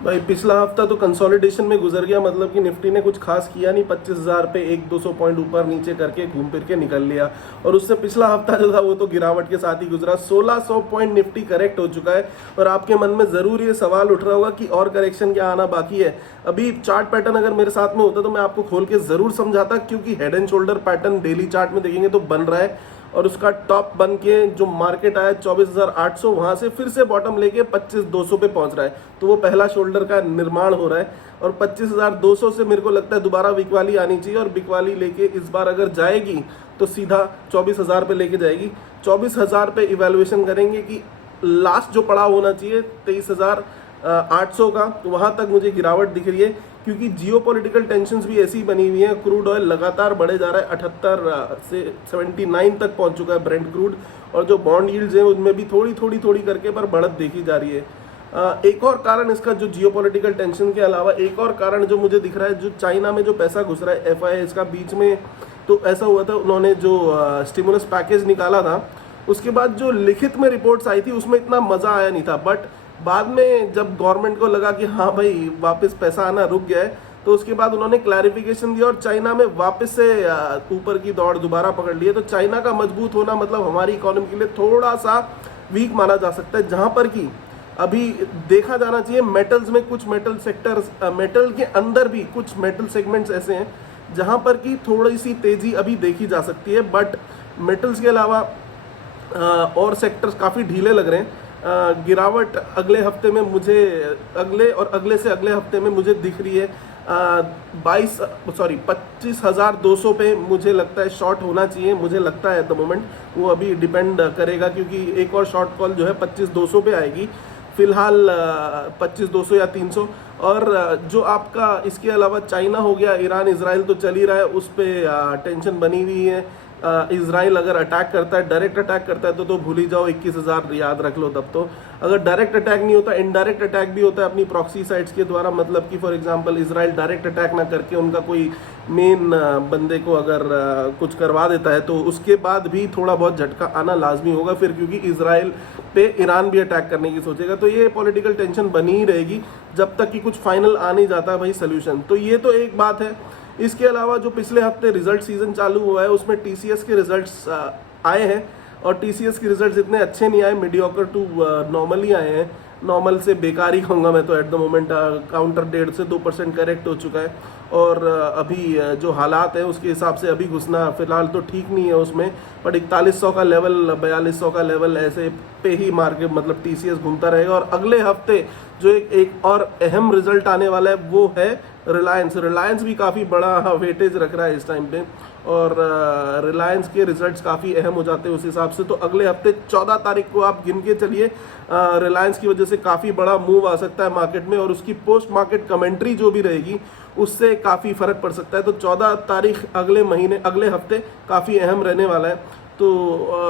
भाई पिछला हफ्ता तो कंसोलिडेशन में गुजर गया, मतलब कि निफ्टी ने कुछ खास किया नहीं, 25,000 पे 1-200 पॉइंट ऊपर नीचे करके घूम फिर के निकल लिया। और उससे पिछला हफ्ता जो था वो तो गिरावट के साथ ही गुजरा। 1600 पॉइंट निफ्टी करेक्ट हो चुका है। और आपके मन में जरूर ये सवाल उठ रहा होगा कि और करेक्शन क्या आना बाकी है। अभी चार्ट पैटर्न अगर मेरे साथ में होता तो मैं आपको खोल के जरूर समझाता, क्योंकि head and shoulder pattern daily chart में देखेंगे तो बन रहा है। और उसका टॉप बन के जो मार्केट आया 24,800, वहां से फिर से बॉटम लेके 25,200 पे पहुंच रहा है। तो वो पहला शोल्डर का निर्माण हो रहा है। और 25,200 से मेरे को लगता है दोबारा बिकवाली आनी चाहिए, और बिकवाली लेके इस बार अगर जाएगी तो सीधा 24,000 पे लेके जाएगी। 24,000 पे इवेल्युएशन करेंगे कि लास्ट जो पड़ाव होना चाहिए 23,800 का, तो वहां तक मुझे गिरावट दिख रही है। क्योंकि जियोपॉलिटिकल टेंशन्स भी ऐसी बनी हुई हैं। क्रूड ऑयल लगातार बढ़े जा रहा है, 78 से 79 तक पहुंच चुका है ब्रेंट क्रूड। और जो बॉन्ड यील्ड्स हैं उनमें भी थोड़ी करके पर बढ़त देखी जा रही है। एक और कारण इसका, जो जियोपॉलिटिकल टेंशन के अलावा एक और कारण जो मुझे दिख रहा है, जो चाइना में जो पैसा घुस रहा है FII का बीच में, तो ऐसा हुआ था उन्होंने जो स्टिमुलस पैकेज निकाला था, उसके बाद जो लिखित में रिपोर्ट्स आई थी उसमें इतना मजा आया नहीं था। बट बाद में जब गवर्नमेंट को लगा कि हाँ भाई वापस पैसा आना रुक गया है, तो उसके बाद उन्होंने क्लैरिफिकेशन दिया और चाइना में वापस से ऊपर की दौड़ दोबारा पकड़ ली है। तो चाइना का मजबूत होना मतलब हमारी इकोनॉमी के लिए थोड़ा सा वीक माना जा सकता है। जहां पर कि अभी देखा जाना चाहिए मेटल्स में, कुछ मेटल सेक्टर्स, मेटल के अंदर भी कुछ मेटल सेगमेंट्स ऐसे हैं जहां पर कि थोड़ी सी तेजी अभी देखी जा सकती है। बट मेटल्स के अलावा और सेक्टर्स काफ़ी ढीले लग रहे हैं। गिरावट अगले हफ्ते में मुझे, अगले और अगले से अगले हफ्ते में मुझे दिख रही है 25,200 पे मुझे लगता है शॉर्ट होना चाहिए। मुझे लगता है एट द मोमेंट, वो अभी डिपेंड करेगा, क्योंकि एक और शॉर्ट कॉल जो है 25,200 पे आएगी। फिलहाल 25,200 या 300। और जो आपका इसके अलावा चाइना हो गया, ईरान इजराइल तो चल ही रहा है, उस पर टेंशन बनी हुई है। इजराइल अगर अटैक करता है, डायरेक्ट अटैक करता है तो भूल ही जाओ, 21,000 याद रख लो तब तो। अगर डायरेक्ट अटैक नहीं होता, इनडायरेक्ट अटैक भी होता है अपनी प्रॉक्सी साइट्स के द्वारा, मतलब कि for example Israel direct attack ना करके उनका कोई मेन बंदे को अगर कुछ करवा देता है, तो उसके बाद भी थोड़ा बहुत झटका आना लाजमी होगा फिर, क्योंकि इजराइल पे ईरान भी अटैक करने की सोचेगा। तो ये पॉलिटिकल टेंशन बनी ही रहेगी जब तक कि कुछ फाइनल आ नहीं जाता भाई सोल्यूशन। तो ये तो एक बात है। इसके अलावा जो पिछले हफ्ते रिजल्ट सीजन चालू हुआ है उसमें TCS के रिजल्ट्स आए हैं, और TCS के रिजल्ट्स इतने अच्छे नहीं आए, मीडियोकर टू नॉर्मल ही आए हैं। नॉर्मल से बेकार ही कहूँगा मैं तो एट द मोमेंट। काउंटर 1.5 से 2% करेक्ट हो चुका है। और अभी जो हालात है उसके हिसाब से अभी घुसना फिलहाल तो ठीक नहीं है उसमें। बट 4100 का लेवल, 4200 का लेवल, ऐसे पे ही मार्केट मतलब TCS घूमता रहेगा। और अगले हफ्ते जो एक और अहम रिजल्ट आने वाला है वो है रिलायंस भी काफ़ी बड़ा वेटेज रख रहा है इस टाइम पे। और रिलायंस के रिजल्ट्स काफ़ी अहम हो जाते हैं उस हिसाब से। तो अगले हफ्ते 14 तारीख को आप गिन के चलिए, रिलायंस की वजह से काफ़ी बड़ा मूव आ सकता है मार्केट में, और उसकी पोस्ट मार्केट कमेंट्री जो भी रहेगी उससे काफ़ी फर्क पड़ सकता है। तो 14 तारीख अगले महीने, अगले हफ्ते काफ़ी अहम रहने वाला है। तो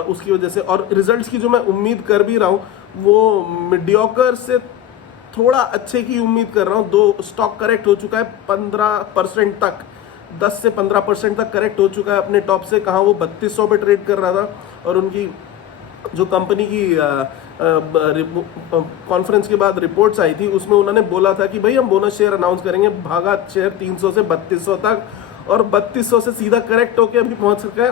उसकी वजह से, और रिजल्ट्स की जो मैं उम्मीद कर भी रहा हूँ वो मीडियोकर से थोड़ा अच्छे की उम्मीद कर रहा हूँ। दो स्टॉक करेक्ट हो चुका है 15% तक, 10 से 15% तक करेक्ट हो चुका है अपने टॉप से। कहाँ वो 3200 पे ट्रेड कर रहा था, और उनकी जो कंपनी की कॉन्फ्रेंस के बाद रिपोर्ट्स आई थी उसमें उन्होंने बोला था कि भाई हम बोनस शेयर अनाउंस करेंगे। भागा शेयर 300 से 3200 तक, और 3200 से सीधा करेक्ट होके अभी पहुंच चुका है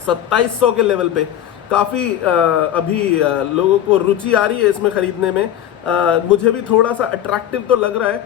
2700 के लेवल पे। काफ़ी अभी लोगों को रुचि आ रही है इसमें खरीदने में। मुझे भी थोड़ा सा अट्रैक्टिव तो लग रहा है,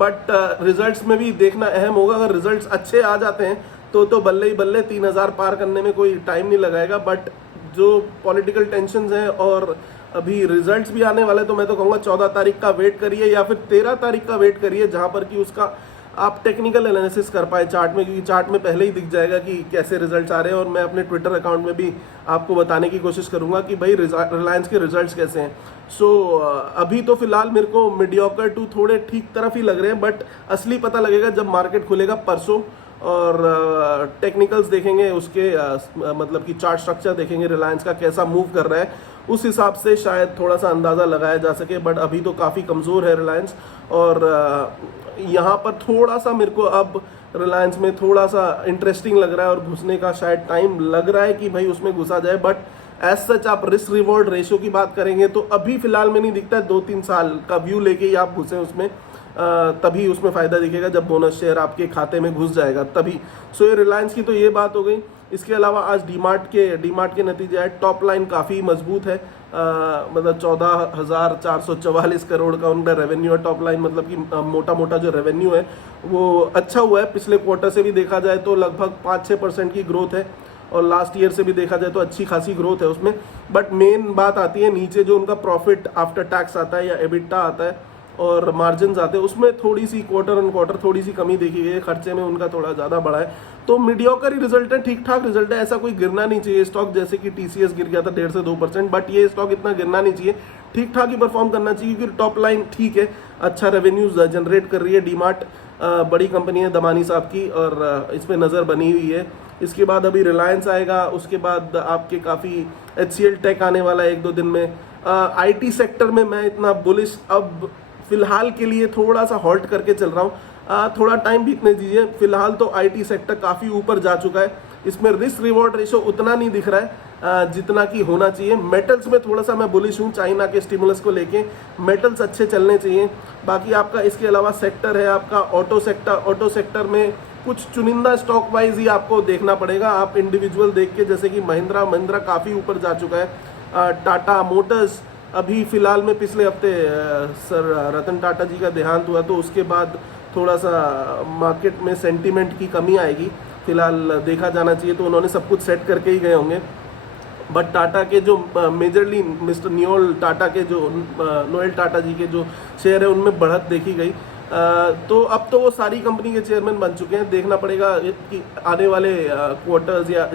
बट रिजल्ट्स में भी देखना अहम होगा। अगर रिजल्ट्स अच्छे आ जाते हैं तो बल्ले ही बल्ले 3,000 पार करने में कोई टाइम नहीं लगाएगा। बट जो पॉलिटिकल टेंशन्स हैं और अभी रिजल्ट्स भी आने वाले, तो मैं तो कहूँगा 14 तारीख का वेट करिए या फिर 13 तारीख का वेट करिए, जहाँ पर कि उसका आप टेक्निकल एनालिसिस कर पाए चार्ट में, क्योंकि चार्ट में पहले ही दिख जाएगा कि कैसे रिजल्ट्स आ रहे हैं। और मैं अपने ट्विटर अकाउंट में भी आपको बताने की कोशिश करूंगा कि भाई रिलायंस के रिजल्ट्स कैसे हैं। सो अभी तो फिलहाल मेरे को मीडियोकर टू थोड़े ठीक तरफ ही लग रहे हैं, बट असली पता लगेगा जब मार्केट खुलेगा परसों, और टेक्निकल्स देखेंगे उसके, मतलब कि चार्ट स्ट्रक्चर देखेंगे रिलायंस का कैसा मूव कर रहा है, उस हिसाब से शायद थोड़ा सा अंदाज़ा लगाया जा सके। बट अभी तो काफ़ी कमज़ोर है रिलायंस, और यहाँ पर थोड़ा सा मेरे को अब रिलायंस में थोड़ा सा इंटरेस्टिंग लग रहा है, और घुसने का शायद टाइम लग रहा है कि भाई उसमें घुसा जाए। बट एज सच आप रिस्क रिवॉर्ड रेशियो की बात करेंगे तो अभी फिलहाल में नहीं दिखता है, 2-3 साल का व्यू लेके ही आप घुसे उसमें, तभी उसमें फ़ायदा दिखेगा जब बोनस शेयर आपके खाते में घुस जाएगा तभी। सो ये रिलायंस की तो ये बात हो गई। इसके अलावा आज डीमार्ट के नतीजे आए। टॉप लाइन काफ़ी मजबूत है, मतलब 14,444 करोड़ का उनका रेवेन्यू है। टॉप लाइन मतलब कि मोटा मोटा जो रेवेन्यू है वो अच्छा हुआ है। पिछले क्वार्टर से भी देखा जाए तो लगभग 5-6% की ग्रोथ है, और लास्ट ईयर से भी देखा जाए तो अच्छी खासी ग्रोथ है उसमें। बट मेन बात आती है नीचे जो उनका प्रॉफिट आफ्टर टैक्स आता है या एबिटा आता है और मार्जिन आते हैं, उसमें थोड़ी सी क्वार्टर ऑन क्वार्टर थोड़ी सी कमी देखी गई है। खर्चे में उनका थोड़ा ज़्यादा बढ़ा है, तो मीडियोकर ही रिजल्ट है, ठीक ठाक रिजल्ट है। ऐसा कोई गिरना नहीं चाहिए स्टॉक, जैसे कि टीसीएस गिर गया था 1.5 से 2%, बट ये स्टॉक इतना गिरना नहीं चाहिए, ठीक ठाक ही परफॉर्म करना चाहिए क्योंकि टॉप लाइन ठीक है, अच्छा रेवेन्यूज जनरेट कर रही है। डीमार्ट बड़ी कंपनी है दमानी साहब की, और इस पर नज़र बनी हुई है। इसके बाद अभी रिलायंस आएगा, उसके बाद आपके काफ़ी HCL टेक आने वाला है 1-2 दिन में। IT सेक्टर में मैं इतना बुलिश अब फिलहाल के लिए थोड़ा सा हॉल्ट करके चल रहा हूँ, थोड़ा टाइम बीतने दीजिए। फिलहाल तो IT सेक्टर काफ़ी ऊपर जा चुका है, इसमें रिस्क रिवॉर्ड रेशो उतना नहीं दिख रहा है जितना कि होना चाहिए। मेटल्स में थोड़ा सा मैं बुलिश हूँ, चाइना के स्टिमुलस को लेके मेटल्स अच्छे चलने चाहिए। बाकी आपका इसके अलावा सेक्टर है आपका ऑटो सेक्टर में कुछ चुनिंदा स्टॉक वाइज ही आपको देखना पड़ेगा। आप इंडिविजुअल देख के, जैसे कि महिंद्रा काफ़ी ऊपर जा चुका है। टाटा मोटर्स अभी फिलहाल में पिछले हफ्ते सर रतन टाटा जी का देहांत हुआ, तो उसके बाद थोड़ा सा मार्केट में सेंटीमेंट की कमी आएगी, फिलहाल देखा जाना चाहिए। तो उन्होंने सब कुछ सेट करके ही गए होंगे। बट टाटा के जो मेजरली मिस्टर नोएल टाटा जी के जो शेयर है उनमें बढ़त देखी गई। तो अब तो वो सारी कंपनी के चेयरमैन बन चुके हैं। देखना पड़ेगा कि आने वाले क्वार्टर्स या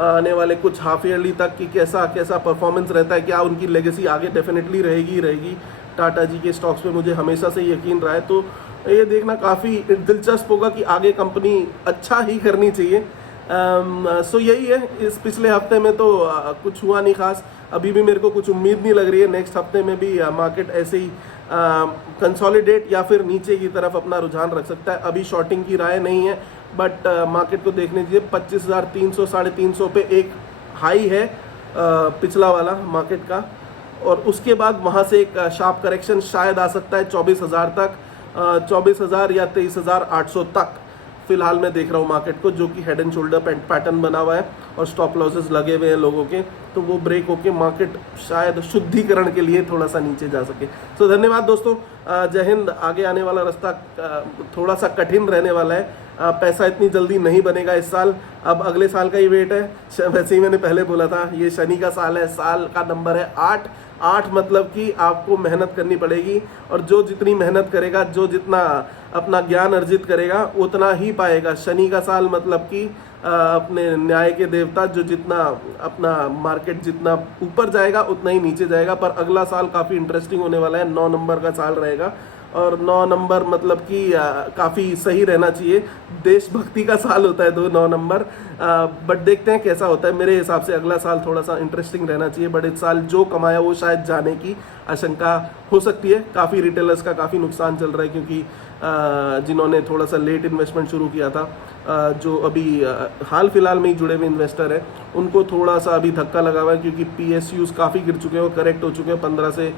आने वाले कुछ हाफ ईयरली तक कि कैसा परफॉर्मेंस रहता है, क्या उनकी लेगेसी आगे डेफिनेटली रहेगी। टाटा जी के स्टॉक्स पे मुझे हमेशा से यकीन रहा है, तो ये देखना काफ़ी दिलचस्प होगा कि आगे कंपनी अच्छा ही करनी चाहिए। सो यही है। इस पिछले हफ्ते में तो कुछ हुआ नहीं खास, अभी भी मेरे को कुछ उम्मीद नहीं लग रही है नेक्स्ट हफ्ते में भी मार्केट ऐसे ही कंसोलिडेट या फिर नीचे की तरफ अपना रुझान रख सकता है। अभी शॉर्टिंग की राय नहीं है, बट मार्केट को देखने दीजिए। 25,300 350 पे एक हाई है पिछला वाला मार्केट का, और उसके बाद वहाँ से एक शार्प करेक्शन शायद आ सकता है 24,000 तक, 24,000 या 23,800 तक फिलहाल मैं देख रहा हूँ मार्केट को, जो कि हेड एंड शोल्डर पैटर्न बना हुआ है और स्टॉप लॉसेस लगे हुए हैं लोगों के, तो वो ब्रेक होके मार्केट शायद शुद्धिकरण के लिए थोड़ा सा नीचे जा सके। सो धन्यवाद दोस्तों, जय हिंद। आगे आने वाला रास्ता थोड़ा सा कठिन रहने वाला है, पैसा इतनी जल्दी नहीं बनेगा इस साल, अब अगले साल का ही वेट है। वैसे ही मैंने पहले बोला था ये शनि का साल है, साल का नंबर है 8 मतलब कि आपको मेहनत करनी पड़ेगी, और जो जितनी मेहनत करेगा, जो जितना अपना ज्ञान अर्जित करेगा उतना ही पाएगा। शनि का साल मतलब कि अपने न्याय के देवता, जो जितना अपना मार्केट जितना ऊपर जाएगा उतना ही नीचे जाएगा। पर अगला साल काफ़ी इंटरेस्टिंग होने वाला है, 9 नंबर का साल रहेगा, और 9 नंबर मतलब कि काफ़ी सही रहना चाहिए। देशभक्ति का साल होता है 9 नंबर, बट देखते हैं कैसा होता है। मेरे हिसाब से अगला साल थोड़ा सा इंटरेस्टिंग रहना चाहिए, बट इस साल जो कमाया वो शायद जाने की आशंका हो सकती है। काफ़ी रिटेलर्स का काफ़ी नुकसान चल रहा है, क्योंकि जिन्होंने थोड़ा सा लेट इन्वेस्टमेंट शुरू किया था, जो अभी हाल फिलहाल में ही जुड़े हुए इन्वेस्टर हैं, उनको थोड़ा सा अभी धक्का लगा हुआ है, क्योंकि PSUs काफ़ी गिर चुके हैं और करेक्ट हो चुके हैं। 15 से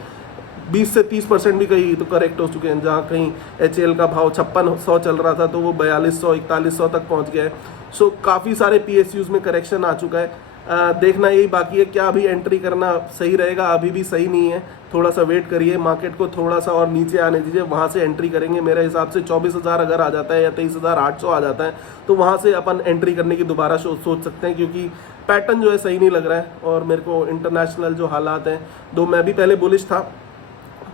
20 से 30% भी कहीं तो करेक्ट हो चुके हैं। जहाँ कहीं HL का भाव 5600 चल रहा था तो वो 4200 4100 तक पहुँच गया है। सो काफ़ी सारे PSUs में करेक्शन आ चुका है। देखना यही बाकी है, क्या अभी एंट्री करना सही रहेगा? अभी भी सही नहीं है, थोड़ा सा वेट करिए, मार्केट को थोड़ा सा और नीचे आने दीजिए, वहाँ से एंट्री करेंगे। मेरे हिसाब से 24,000 अगर आ जाता है या 23,800 आ जाता है तो वहाँ से अपन एंट्री करने की दोबारा सोच सकते हैं, क्योंकि पैटर्न जो है सही नहीं लग रहा है। और मेरे को इंटरनेशनल जो हालात हैं, दो मैं भी पहले बुलिश था,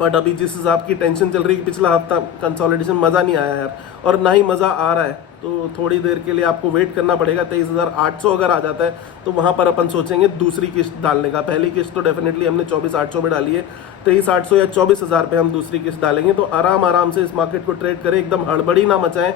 बट अभी जिस हिसाब की टेंशन चल रही है, पिछला हफ्ता कंसोलिडेशन मज़ा नहीं आया यार, और ना ही मज़ा आ रहा है, तो थोड़ी देर के लिए आपको वेट करना पड़ेगा। 23,800 अगर आ जाता है तो वहाँ पर अपन सोचेंगे दूसरी किस्त डालने का। पहली किस्त तो डेफिनेटली हमने 24,800 में डाली है, 23,800 या 24,000 पे हम दूसरी किस्त डालेंगे। तो आराम से इस मार्केट को ट्रेड करें, एकदम हड़बड़ी ना मचाएं,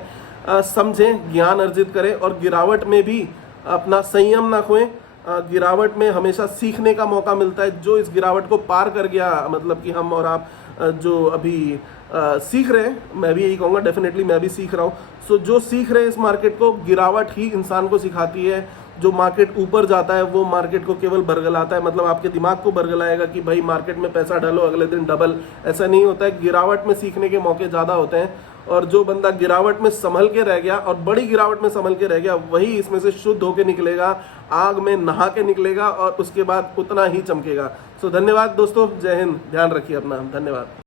समझें, ज्ञान अर्जित करें, और गिरावट में भी अपना संयम ना खोएं। गिरावट में हमेशा सीखने का मौका मिलता है। जो इस गिरावट को पार कर गया, मतलब कि हम और आप जो अभी सीख रहे हैं, मैं भी यही कहूँगा, डेफिनेटली मैं भी सीख रहा हूँ। सो जो सीख रहे हैं इस मार्केट को, गिरावट ही इंसान को सिखाती है जो मार्केट ऊपर जाता है वो मार्केट को केवल बरगलाता है, मतलब आपके दिमाग को बरगलाएगा कि भाई मार्केट में पैसा डालो अगले दिन डबल। ऐसा नहीं होता है, गिरावट में सीखने के मौके ज़्यादा होते हैं, और जो बंदा गिरावट में संभल के रह गया और बड़ी गिरावट में संभल के रह गया वही इसमें से शुद्ध होके निकलेगा, आग में नहा के निकलेगा और उसके बाद उतना ही चमकेगा। सो धन्यवाद दोस्तों, जय हिंद, ध्यान रखिए अपना, धन्यवाद।